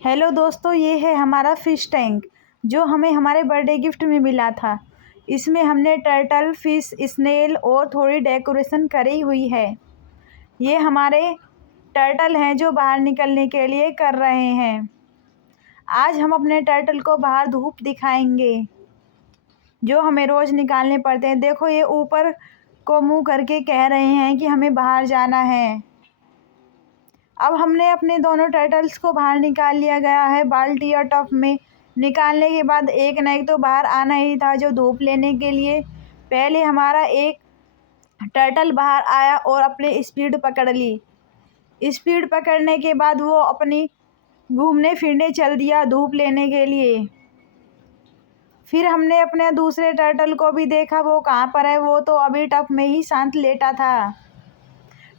Hello दोस्तों, ये है हमारा फ़िश टैंक जो हमें हमारे बर्थडे गिफ्ट में मिला था। इसमें हमने टर्टल, फ़िश, स्नेल और थोड़ी डेकोरेशन करी हुई है। ये हमारे टर्टल हैं जो बाहर निकलने के लिए कर रहे हैं। आज हम अपने टर्टल को बाहर धूप दिखाएंगे जो हमें रोज़ निकालने पड़ते हैं। देखो, ये ऊपर को मुँह करके कह रहे हैं कि हमें बाहर जाना है। अब हमने अपने दोनों टर्टल्स को बाहर निकाल लिया गया है बाल्टी और टब में। निकालने के बाद एक ना एक तो बाहर आना ही था जो धूप लेने के लिए। पहले हमारा एक टर्टल बाहर आया और अपने स्पीड पकड़ ली। स्पीड पकड़ने के बाद वो अपनी घूमने फिरने चल दिया धूप लेने के लिए। फिर हमने अपने दूसरे टर्टल को भी देखा, वो कहाँ पर है। वो तो अभी टब में ही शांत लेटा था।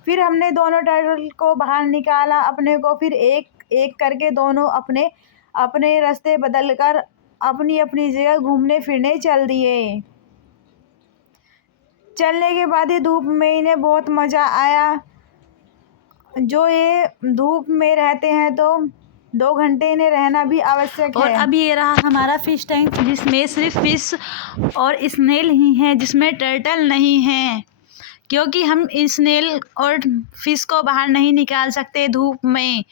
फिर हमने दोनों टर्टल को बाहर निकाला अपने को। फिर एक एक करके दोनों अपने अपने रास्ते बदल कर अपनी अपनी जगह घूमने फिरने चल दिए। चलने के बाद ये धूप में इन्हें बहुत मज़ा आया। जो ये धूप में रहते हैं तो 2 घंटे इन्हें रहना भी आवश्यक है। और अब ये रहा हमारा फ़िश टैंक जिसमें सिर्फ फ़िश और स्नेल ही हैं, जिसमें टर्टल नहीं हैं, क्योंकि हम स्नेल और फ़िश को बाहर नहीं निकाल सकते धूप में।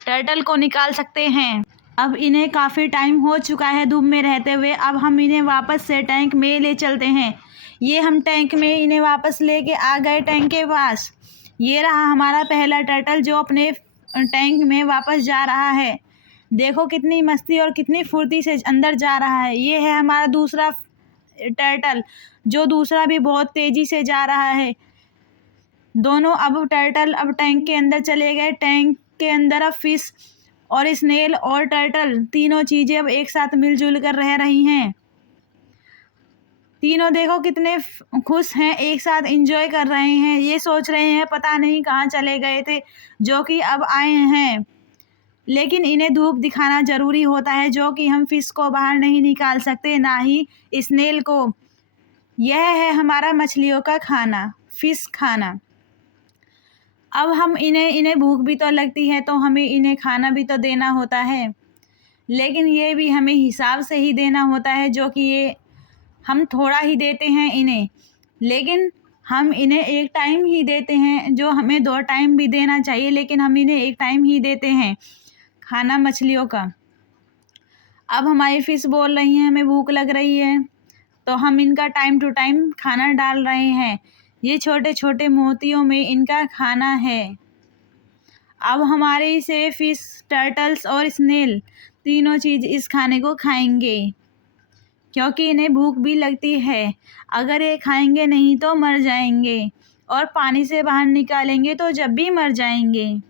टर्टल को निकाल सकते हैं। अब इन्हें काफ़ी टाइम हो चुका है धूप में रहते हुए। अब हम इन्हें वापस से टैंक में ले चलते हैं। ये हम टैंक में इन्हें वापस लेके आ गए टैंक के पास। ये रहा हमारा पहला टर्टल जो अपने टैंक में वापस जा रहा है। देखो कितनी मस्ती और कितनी फुर्ती से अंदर जा रहा है। ये है हमारा दूसरा टर्टल जो दूसरा भी बहुत तेज़ी से जा रहा है। दोनों अब टर्टल अब टैंक के अंदर चले गए। टैंक के अंदर अब फ़िश और स्नेल और टर्टल तीनों चीज़ें अब एक साथ मिलजुल कर रह रही हैं। तीनों देखो कितने खुश हैं, एक साथ एंजॉय कर रहे हैं। ये सोच रहे हैं पता नहीं कहाँ चले गए थे जो कि अब आए हैं। लेकिन इन्हें धूप दिखाना ज़रूरी होता है, जो कि हम फ़िश को बाहर नहीं निकाल सकते, ना ही स्नेल को। यह है हमारा मछलियों का खाना, फ़िश खाना। अब हम इन्हें भूख भी तो लगती है तो हमें इन्हें खाना भी तो देना होता है, लेकिन ये भी हमें हिसाब से ही देना होता है, जो कि ये हम थोड़ा ही देते हैं इन्हें, लेकिन हम इन्हें एक टाइम ही देते हैं। जो हमें 2 टाइम भी देना चाहिए, लेकिन हम इन्हें एक टाइम ही देते हैं खाना मछलियों का। अब हमारी फ़िश बोल रही हैं हमें भूख लग रही है, तो हम इनका टाइम टू टाइम खाना डाल रहे हैं। ये छोटे छोटे मोतियों में इनका खाना है। अब हमारे से फ़िश, टर्टल्स और स्नेल तीनों चीज़ इस खाने को खाएंगे, क्योंकि इन्हें भूख भी लगती है। अगर ये खाएंगे नहीं तो मर जाएंगे, और पानी से बाहर निकालेंगे तो जब भी मर जाएंगे।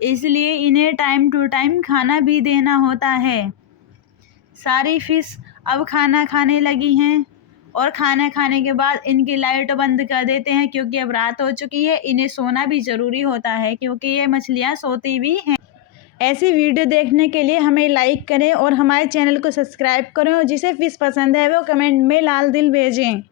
इसलिए इन्हें टाइम टू टाइम खाना भी देना होता है। सारी फ़िश अब खाना खाने लगी हैं, और खाना खाने के बाद इनकी लाइट बंद कर देते हैं, क्योंकि अब रात हो चुकी है। इन्हें सोना भी ज़रूरी होता है, क्योंकि ये मछलियाँ सोती भी हैं। ऐसी वीडियो देखने के लिए हमें लाइक करें और हमारे चैनल को सब्सक्राइब करें, और जिसे फ़िश पसंद है वो कमेंट में लाल दिल भेजें।